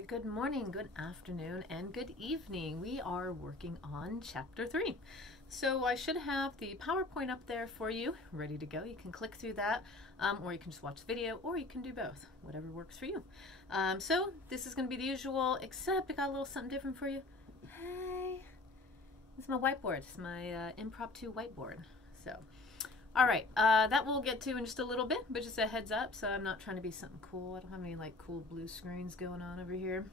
right, good morning, good afternoon, and good evening. We are working on chapter 3. So I should have the PowerPoint up there for you, ready to go. You can click through that, or you can just watch the video, or you can do both, whatever works for you. So this is going to be the usual, except I got a little something different for you. Hey, this is my whiteboard. It's my impromptu whiteboard. So, all right, that we'll get to in just a little bit, but just a heads up, so I'm not trying to be something cool. I don't have any like cool blue screens going on over here.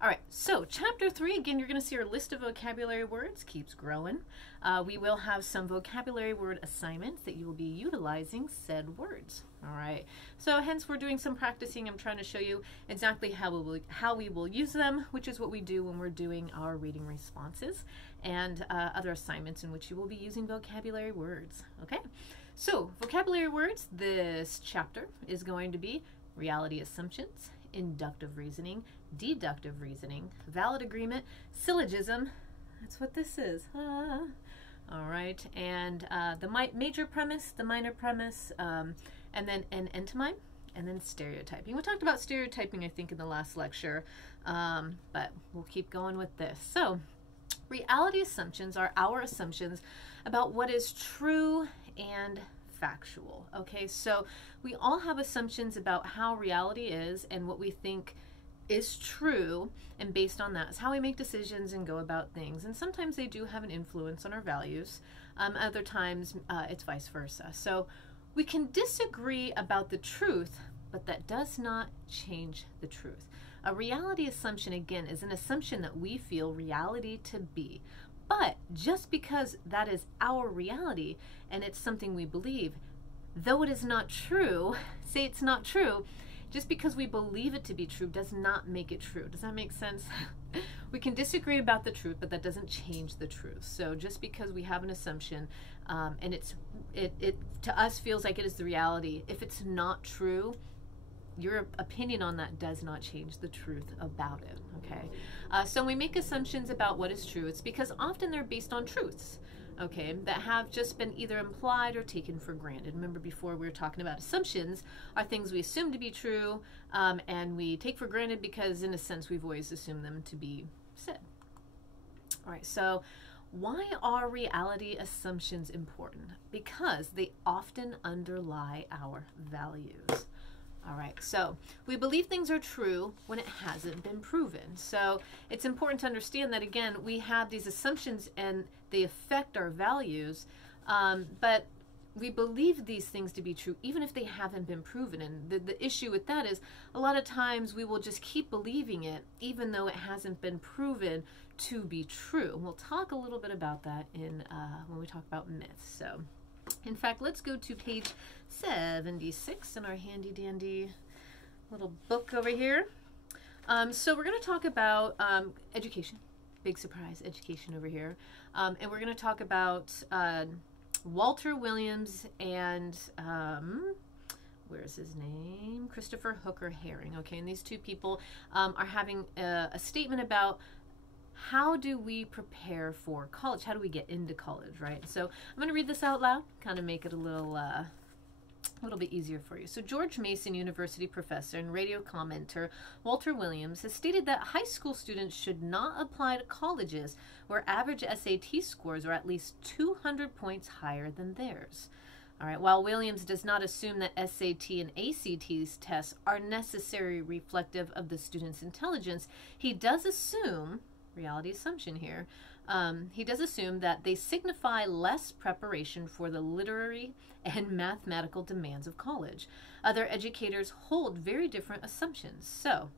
All right, so chapter 3, again, you're going to see our list of vocabulary words keeps growing. We will have some vocabulary word assignments that you will be utilizing said words. All right, so hence we're doing some practicing. I'm trying to show you exactly how we will use them, which is what we do when we're doing our reading responses and other assignments in which you will be using vocabulary words. Okay, so vocabulary words, this chapter is going to be reality assumptions, inductive reasoning, deductive reasoning, valid agreement, syllogism. That's what this is. All right, and the major premise, the minor premise, and then an entomime, and then stereotyping. We talked about stereotyping, I think, in the last lecture, but we'll keep going with this. So, reality assumptions are our assumptions about what is true and factual. Okay, so we all have assumptions about how reality is and what we think is true, and based on that is how we make decisions and go about things. And sometimes they do have an influence on our values. Other times it's vice versa. So we can disagree about the truth, but that does not change the truth. A reality assumption, again, is an assumption that we feel reality to be. But just because that is our reality and it's something we believe, though it is not true, say it's not true, just because we believe it to be true does not make it true. Does that make sense? We can disagree about the truth, but that doesn't change the truth. So just because we have an assumption and it to us feels like it is the reality, if it's not true, your opinion on that does not change the truth about it, okay? So when we make assumptions about what is true, it's because often they're based on truths, okay, that have just been either implied or taken for granted. Remember before we were talking about assumptions are things we assume to be true and we take for granted because in a sense we've always assumed them to be said. All right, so why are reality assumptions important? Because they often underlie our values. All right, so we believe things are true when it hasn't been proven. So it's important to understand that, again, we have these assumptions and they affect our values, but we believe these things to be true even if they haven't been proven. And the issue with that is a lot of times we will just keep believing it even though it hasn't been proven to be true. And we'll talk a little bit about that in when we talk about myths. So in fact, let's go to page 76 in our handy dandy little book over here. So we're going to talk about education. Big surprise, education over here. And we're going to talk about Walter Williams and where's his name? Christopher Hooker Herring. Okay, and these two people are having a statement about how do we prepare for college? How do we get into college, right? So I'm going to read this out loud, kind of make it a little bit easier for you. So George Mason University professor and radio commentator Walter Williams has stated that high school students should not apply to colleges where average SAT scores are at least 200 points higher than theirs. All right, while Williams does not assume that SAT and ACT tests are necessarily reflective of the student's intelligence, he does assume, reality assumption here, he does assume that they signify less preparation for the literary and mathematical demands of college. Other educators hold very different assumptions. So,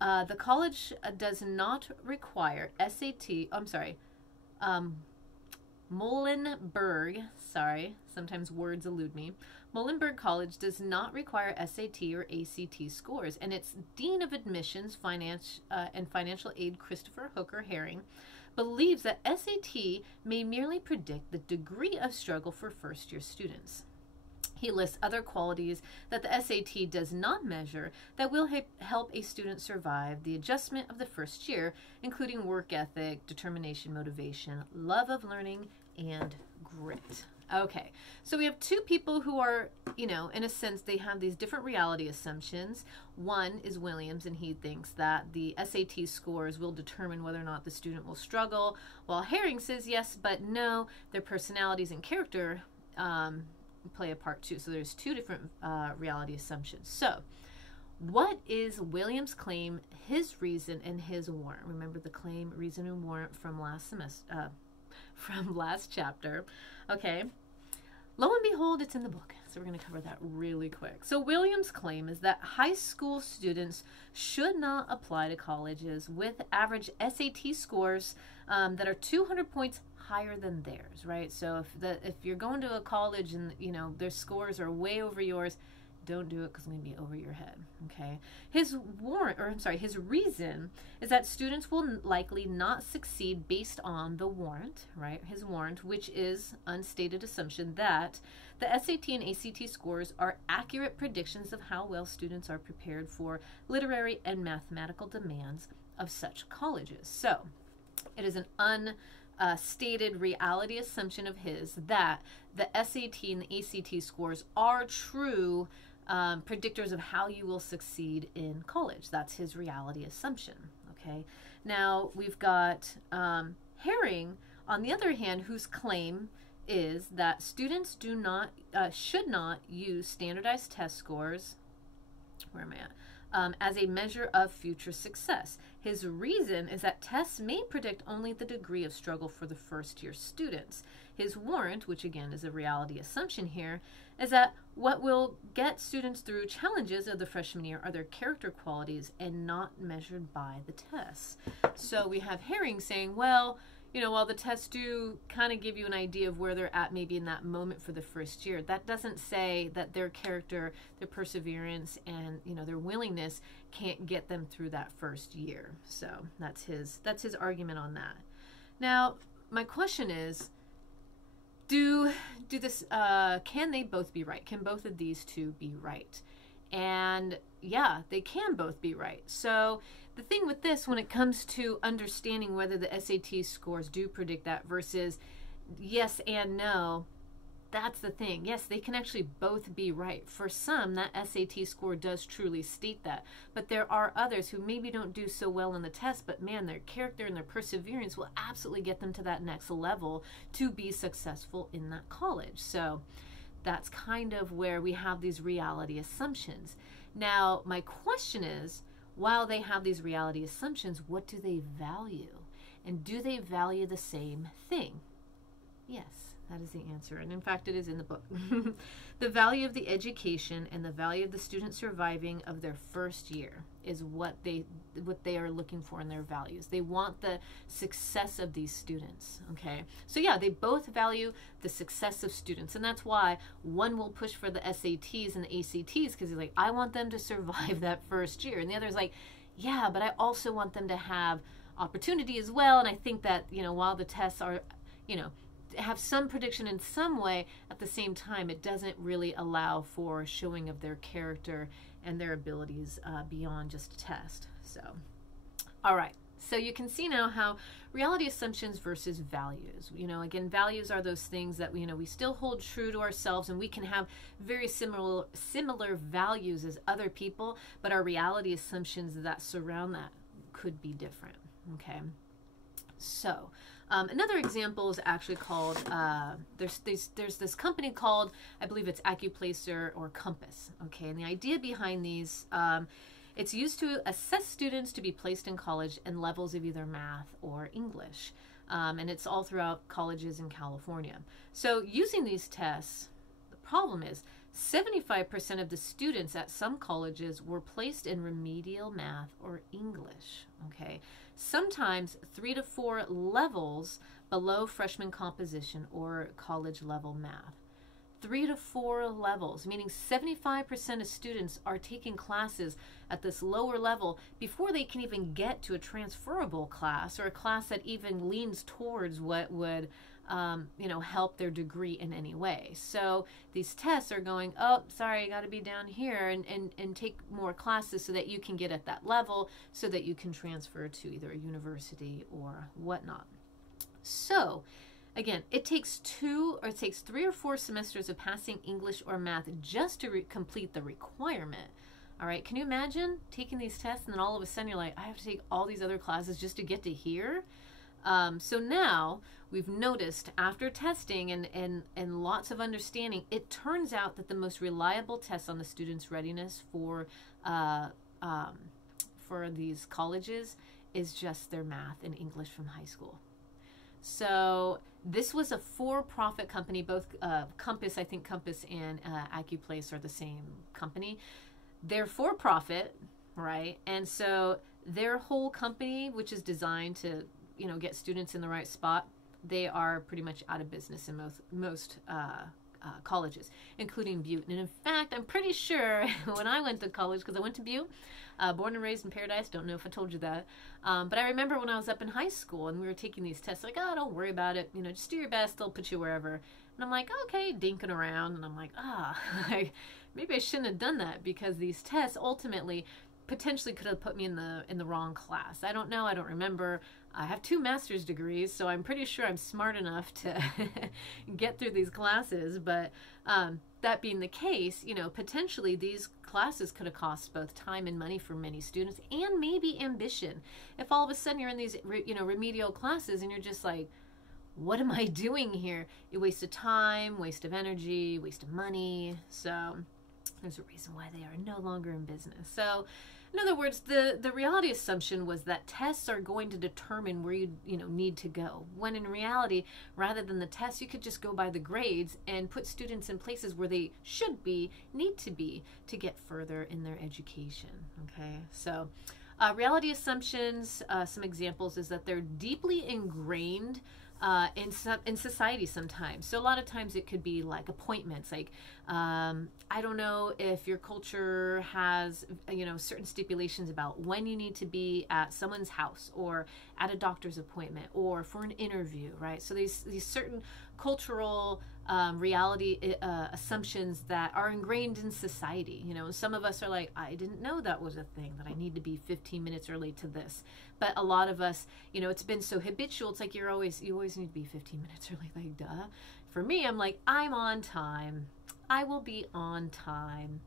the college does not require Muhlenberg, sometimes words elude me. Muhlenberg College does not require SAT or ACT scores, and its Dean of Admissions and Financial Aid, Christopher Hooker Herring, believes that SAT may merely predict the degree of struggle for first-year students. He lists other qualities that the SAT does not measure that will help a student survive the adjustment of the first year, including work ethic, determination, motivation, love of learning, and grit. Okay, so we have two people who are, in a sense, they have these different reality assumptions. One is Williams, and he thinks that the SAT scores will determine whether or not the student will struggle, while Herring says yes, but no, their personalities and character play a part too. So there's two different reality assumptions. So what is Williams' claim, his reason, and his warrant? Remember the claim, reason, and warrant from last semester, from last chapter. Okay. Lo and behold, it's in the book. So we're going to cover that really quick. So Williams' claim is that high school students should not apply to colleges with average SAT scores that are 200 points higher than theirs, right? So if you're going to a college and their scores are way over yours, don't do it because it's going to be over your head, okay? His reason is that students will likely not succeed based on the warrant, right? His warrant, which is unstated assumption that the SAT and ACT scores are accurate predictions of how well students are prepared for literary and mathematical demands of such colleges. So it is an unstated reality assumption of his that the SAT and the ACT scores are true predictors of how you will succeed in college. That's his reality assumption. Okay. Now we've got Herring, on the other hand, whose claim is that students should not use standardized test scores. Where am I at? As a measure of future success. His reason is that tests may predict only the degree of struggle for the first-year students. His warrant, which again is a reality assumption here, is that what will get students through challenges of the freshman year are their character qualities and not measured by the tests. So we have Herring saying, well, while the tests do kind of give you an idea of where they're at maybe in that moment for the first year, that doesn't say that their character, their perseverance, and their willingness can't get them through that first year. So that's his argument on that. Now, my question is, can they both be right? Can both of these two be right? And yeah, they can both be right. So the thing with this, when it comes to understanding whether the SAT scores do predict that versus yes and no, that's the thing. Yes, they can actually both be right. For some, that SAT score does truly state that. But there are others who maybe don't do so well in the test, but man, their character and their perseverance will absolutely get them to that next level to be successful in that college. So that's kind of where we have these reality assumptions. Now, my question is, while they have these reality assumptions, what do they value? And do they value the same thing? Yes, that is the answer. And in fact, it is in the book. The value of the education and the value of the student surviving of their first year is what they are looking for in their values. They want the success of these students, okay? So yeah, they both value the success of students, and that's why one will push for the SATs and the ACTs because he's like, I want them to survive that first year. And the other's like, yeah, but I also want them to have opportunity as well. And I think that, while the tests are, have some prediction in some way, at the same time, it doesn't really allow for showing of their character and their abilities beyond just a test. So, all right. So you can see now how reality assumptions versus values. Again, values are those things that we still hold true to ourselves, and we can have very similar values as other people, but our reality assumptions that surround that could be different. Okay. So another example is actually called, there's this company called, I believe it's Accuplacer or Compass. Okay, and the idea behind these, it's used to assess students to be placed in college in levels of either math or English. And it's all throughout colleges in California. So using these tests, the problem is 75% of the students at some colleges were placed in remedial math or English. Okay, sometimes 3 to 4 levels below freshman composition or college level math. 3 to 4 levels, meaning 75% of students are taking classes at this lower level before they can even get to a transferable class or a class that even leans towards what would help their degree in any way. So these tests are going, oh, sorry, you got to be down here and take more classes so that you can get at that level so that you can transfer to either a university or whatnot. So Again, it takes 3 or 4 semesters of passing English or math just to complete the requirement. All right, can you imagine taking these tests and then all of a sudden you're like, I have to take all these other classes just to get to here? So now we've noticed after testing and lots of understanding, it turns out that the most reliable test on the student's readiness for these colleges is just their math and English from high school. So this was a for-profit company. Both Compass, I think Compass and AccuPlace are the same company. They're for-profit, right? And so their whole company, which is designed to, get students in the right spot, they are pretty much out of business in most colleges, including Butte. And in fact, I'm pretty sure when I went to college, because I went to Butte, born and raised in Paradise, don't know if I told you that, but I remember when I was up in high school and we were taking these tests, like, oh, don't worry about it, just do your best, they'll put you wherever. And I'm like, okay, dinking around, and I'm like, maybe I shouldn't have done that, because these tests ultimately potentially could have put me in the wrong class. I don't know, I don't remember. I have 2 master's degrees, so I'm pretty sure I'm smart enough to get through these classes. But that being the case, potentially these classes could have cost both time and money for many students, and maybe ambition. If all of a sudden you're in these, remedial classes and you're just like, what am I doing here? A waste of time, waste of energy, waste of money. So there's a reason why they are no longer in business. So in other words, the reality assumption was that tests are going to determine where you need to go. When in reality, rather than the tests, you could just go by the grades and put students in places where they should be, need to be, to get further in their education. Okay, so reality assumptions, some examples is that they're deeply ingrained in society sometimes. So a lot of times it could be like appointments, like I don't know if your culture has certain stipulations about when you need to be at someone's house or at a doctor's appointment or for an interview, right? So these certain cultural reality assumptions that are ingrained in society. Some of us are like, I didn't know that was a thing, that I need to be 15 minutes early to this. But a lot of us, it's been so habitual. It's like you always need to be 15 minutes early. Like, duh. For me, I'm like, I'm on time. I will be on time.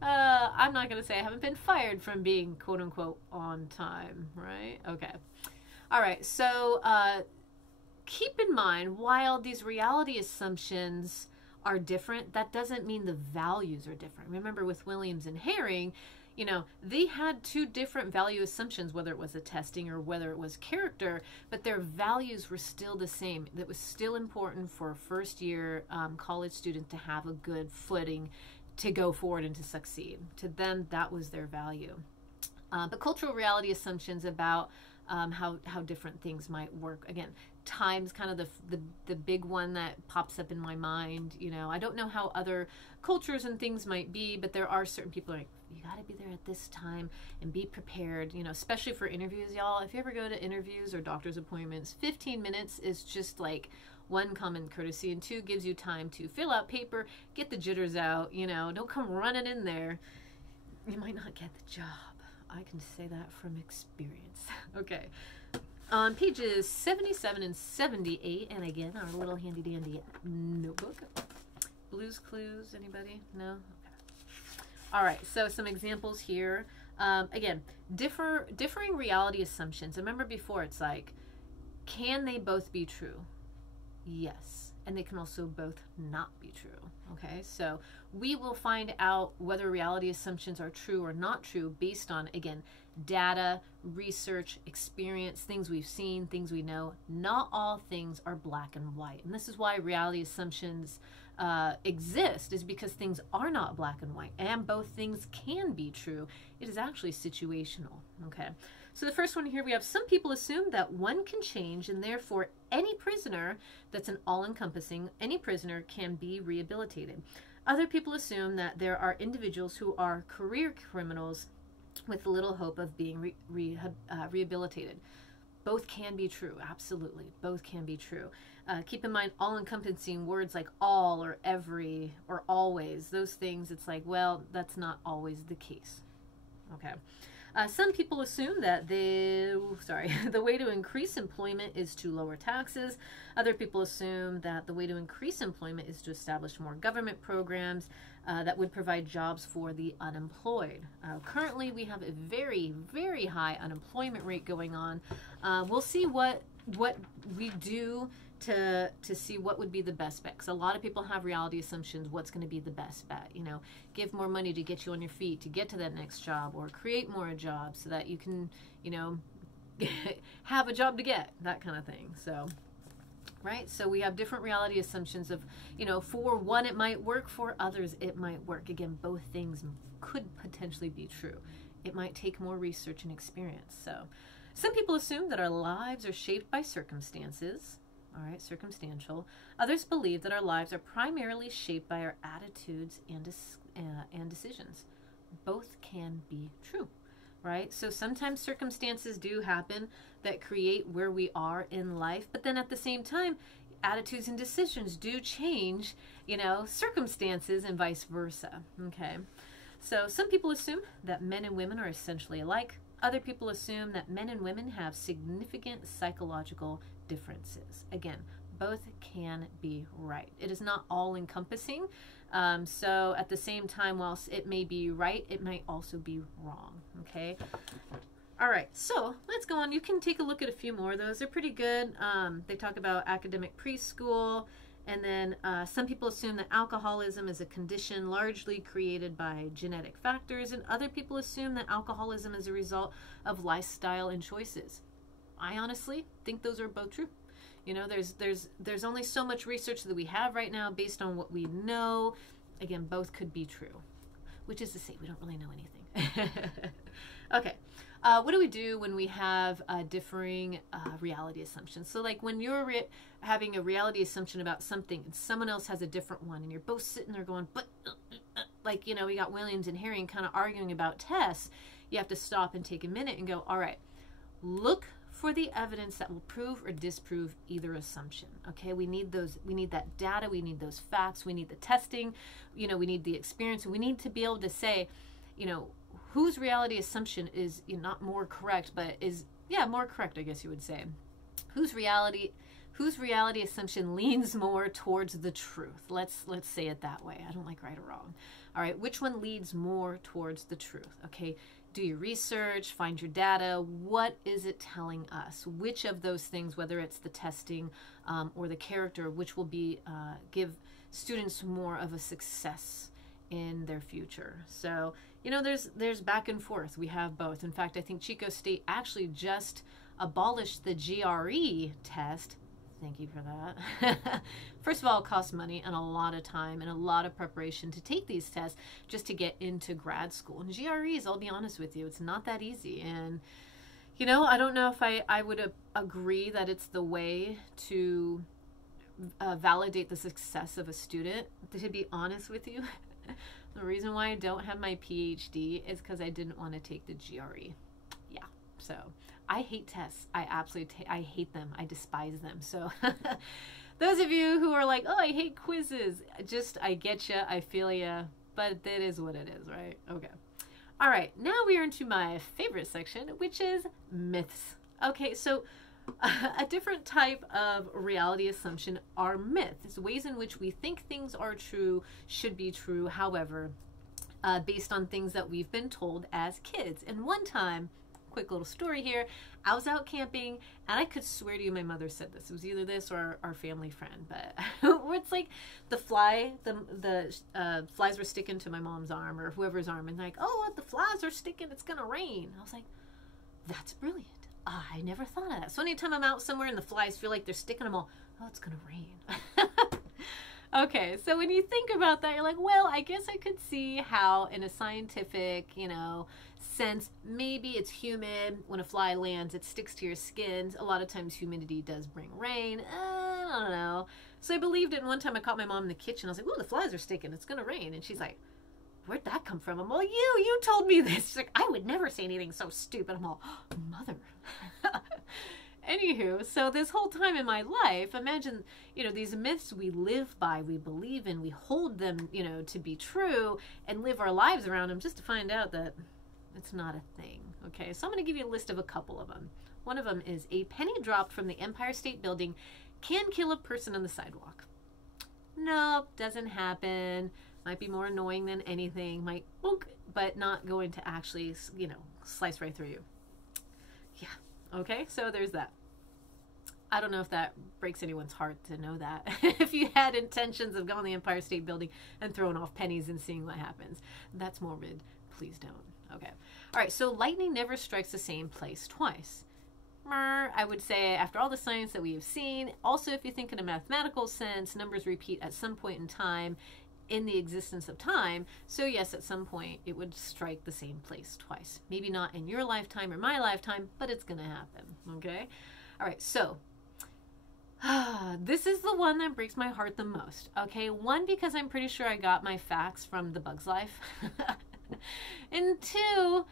I'm not going to say I haven't been fired from being quote unquote on time, right? Okay. All right. So, keep in mind, while these reality assumptions are different, that doesn't mean the values are different. Remember, with Williams and Herring, they had 2 different value assumptions, whether it was the testing or whether it was character, but their values were still the same. That was still important for a first-year college student to have a good footing to go forward and to succeed. To them, that was their value. But cultural reality assumptions about how different things might work. Again, time's kind of the big one that pops up in my mind. I don't know how other cultures and things might be, but there are certain people like, you got to be there at this time and be prepared, especially for interviews, y'all. If you ever go to interviews or doctor's appointments, 15 minutes is just like 1, common courtesy, and 2, gives you time to fill out paper, get the jitters out, don't come running in there. You might not get the job. I can say that from experience. Okay. On pages 77 and 78, and again, our little handy dandy notebook. Blue's Clues, anybody? No? Okay. All right, so some examples here. Again, differing reality assumptions. Remember before, it's like, can they both be true? Yes. And they can also both not be true. Okay, so we will find out whether reality assumptions are true or not true based on, again, data, research, experience, things we've seen, things we know. Not all things are black and white. And this is why reality assumptions exist, is because things are not black and white, and both things can be true. It is actually situational. Okay, so the first one here, we have some people assume that one can change, and therefore any prisoner, that's an all-encompassing, any prisoner can be rehabilitated. Other people assume that there are individuals who are career criminals with little hope of being rehabilitated. Both can be true, absolutely. Both can be true. Keep in mind, all-encompassing words like all or every or always, those things, it's like, well, that's not always the case. Okay. Some people assume that the way to increase employment is to lower taxes. Other people assume that the way to increase employment is to establish more government programs that would provide jobs for the unemployed. Currently, we have a very, very high unemployment rate going on. We'll see what we do to see what would be the best bet, because a lot of people have reality assumptions. What's going to be the best bet? Give more money to get you on your feet to get to that next job, or create more jobs so that you can have a job to get, that kind of thing. So right, so we have different reality assumptions of, for one it might work, for others it might work. Again, both things could potentially be true. It might take more research and experience. So some people assume that our lives are shaped by circumstances. All right, circumstantial. Others believe that our lives are primarily shaped by our attitudes and decisions. Both can be true, right? So sometimes circumstances do happen that create where we are in life, but then at the same time, attitudes and decisions do change, circumstances, and vice versa. Okay, so some people assume that men and women are essentially alike. Other people assume that men and women have significant psychological differences. Again, both can be right. It is not all encompassing. So at the same time, whilst it may be right, it might also be wrong. Okay. All right. So let's go on. You can take a look at a few more of those. They're pretty good. They talk about academic preschool. And then some people assume that alcoholism is a condition largely created by genetic factors, and other people assume that alcoholism is a result of lifestyle and choices. I honestly think those are both true. There's only so much research that we have right now based on what we know. Again, both could be true, which is to say we don't really know anything. Okay. What do we do when we have differing reality assumptions? So like when you're having a reality assumption about something and someone else has a different one, and you're both sitting there going, but like, we got Williams and Herring kind of arguing about tests. You have to stop and take a minute and go, all right, look for the evidence that will prove or disprove either assumption. Okay, we need that data, we need those facts, we need the testing, we need the experience, and we need to be able to say, whose reality assumption is not more correct, but is more correct, I guess you would say. Whose reality assumption leans more towards the truth. Let's say it that way. I don't like right or wrong. All right, which one leads more towards the truth? Okay, do your research, find your data. What is it telling us? Which of those things, whether it's the testing or the character, which will give students more of a success in their future? So, there's back and forth. We have both. In fact, I think Chico State actually just abolished the GRE test. Thank you for that. First of all, it costs money and a lot of time and a lot of preparation to take these tests just to get into grad school. And GREs, I'll be honest with you, it's not that easy. And, I don't know if I would agree that it's the way to validate the success of a student, to be honest with you. The reason why I don't have my PhD is because I didn't want to take the GRE. Yeah, so I hate tests. I absolutely I hate them. I despise them. So those of you who are like, oh, I hate quizzes, I get you, I feel you, but that is what it is, right? Okay. All right, now we are into my favorite section, which is myths. Okay, so a different type of reality assumption are myths, ways in which we think things are true, should be true, however, based on things that we've been told as kids. And one time, quick little story here, I was out camping, and I could swear to you my mother said this. It was either this or our family friend, but where it's like the flies were sticking to my mom's arm or whoever's arm, and like, oh, the flies are sticking, it's gonna rain. I was like, that's brilliant. I never thought of that. So anytime I'm out somewhere and the flies feel like they're sticking them all, oh, it's gonna rain. Okay, so when you think about that, you're like, well, I guess I could see how in a scientific, sense, maybe it's humid. When a fly lands, it sticks to your skin. A lot of times humidity does bring rain. I don't know. So I believed it. And one time I caught my mom in the kitchen. I was like, oh, the flies are sticking. It's gonna rain. And she's like, where'd that come from? I'm all, you told me this. She's like, I would never say anything so stupid. I'm all, oh, mother. Anywho, so this whole time in my life, imagine, these myths we live by, we believe in, we hold them, to be true and live our lives around them, just to find out that It's not a thing. Okay, so I'm going to give you a list of a couple of them. One of them is a penny dropped from the Empire State Building can kill a person on the sidewalk. Nope, doesn't happen. Might be more annoying than anything. Might boink, but not going to actually, you know, slice right through you. Yeah, okay, so there's that. I don't know if that breaks anyone's heart to know that. If you had intentions of going to the Empire State Building and throwing off pennies and seeing what happens. That's morbid. Please don't. Okay. All right, so lightning never strikes the same place twice. I would say after all the science that we have seen, also if you think in a mathematical sense, numbers repeat at some point in time in the existence of time. So yes, at some point it would strike the same place twice. Maybe not in your lifetime or my lifetime, but it's going to happen. Okay. All right. So this is the one that breaks my heart the most. Okay. One, because I'm pretty sure I got my facts from The Bug's Life. And two,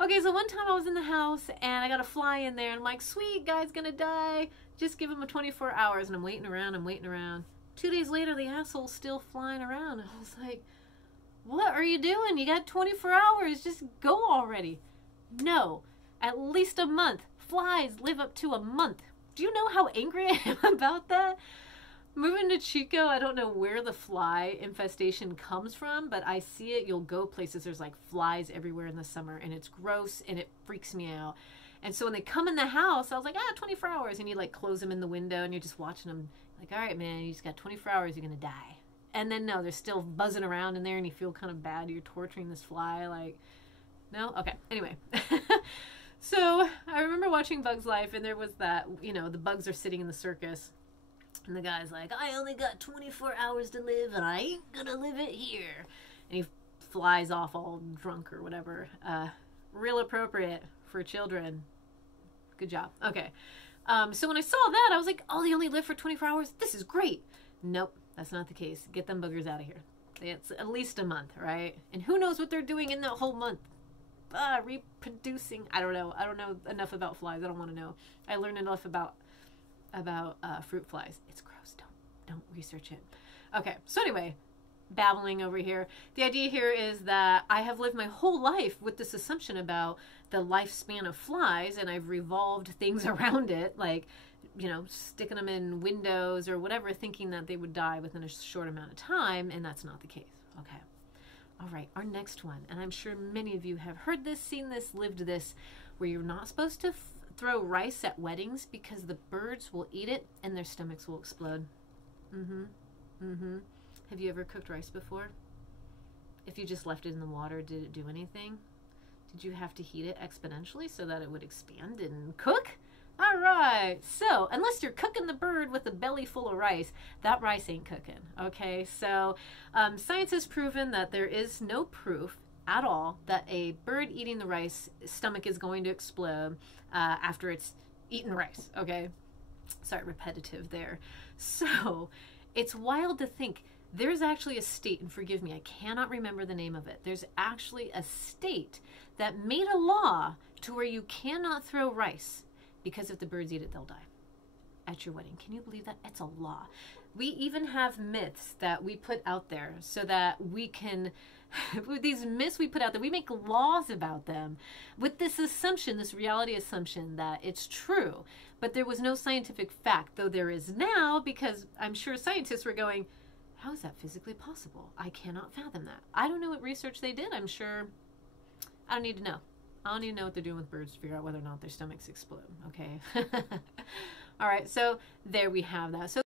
okay, so one time I was in the house and I got a fly in there and I'm like, sweet, guy's gonna die. Just give him a 24 hours. And I'm waiting around. 2 days later, the asshole's still flying around. And I was like, what are you doing? You got 24 hours. Just go already. No, at least a month. Flies live up to a month. Do you know how angry I am about that? Moving to Chico, I don't know where the fly infestation comes from, but I see it. You'll go places, there's like flies everywhere in the summer, and it's gross, and it freaks me out. And so when they come in the house, I was like, 24 hours. And you like close them in the window, and you're just watching them. Like, all right, man, you just got 24 hours, you're going to die. And then, no, they're still buzzing around in there, and you feel kind of bad. You're torturing this fly. Like, no? Okay. Anyway. So I remember watching Bug's Life, and there was that, you know, the bugs are sitting in the circus. And the guy's like, I only got 24 hours to live, and I ain't gonna live it here. And he flies off all drunk or whatever. Real appropriate for children. Good job. Okay. So when I saw that, I was like, oh, they only live for 24 hours? This is great. Nope, that's not the case. Get them boogers out of here. It's at least a month, right? And who knows what they're doing in that whole month? Reproducing. I don't know. I don't know enough about flies. I don't want to know. I learned enough about fruit flies. It's gross. Don't research it. Okay, so anyway, babbling over here. The idea here is that I have lived my whole life with this assumption about the lifespan of flies, and I've revolved things around it, like, you know, sticking them in windows or whatever, thinking that they would die within a short amount of time, and that's not the case. Okay. All right, our next one, and I'm sure many of you have heard this, seen this, lived this, where you're not supposed to throw rice at weddings because the birds will eat it and their stomachs will explode. Have you ever cooked rice before? If you just left it in the water, did it do anything? Did you have to heat it exponentially so that it would expand and cook? All right, so unless you're cooking the bird with a belly full of rice, that rice ain't cooking, okay? So science has proven that there is no proof at all that a bird eating the rice stomach is going to explode after it's eaten rice, okay? Sorry, repetitive there. So it's wild to think there's actually a state, and forgive me, I cannot remember the name of it. There's actually a state that made a law to where you cannot throw rice because if the birds eat it, they'll die at your wedding. Can you believe that? It's a law. We even have myths that we put out there so that we can, these myths we put out there, we make laws about them with this assumption, this reality assumption that it's true. But there was no scientific fact, though there is now, because I'm sure scientists were going, how is that physically possible? I cannot fathom that. I don't know what research they did. I'm sure, I don't need to know. I don't even know what they're doing with birds to figure out whether or not their stomachs explode, okay? All right, so there we have that. So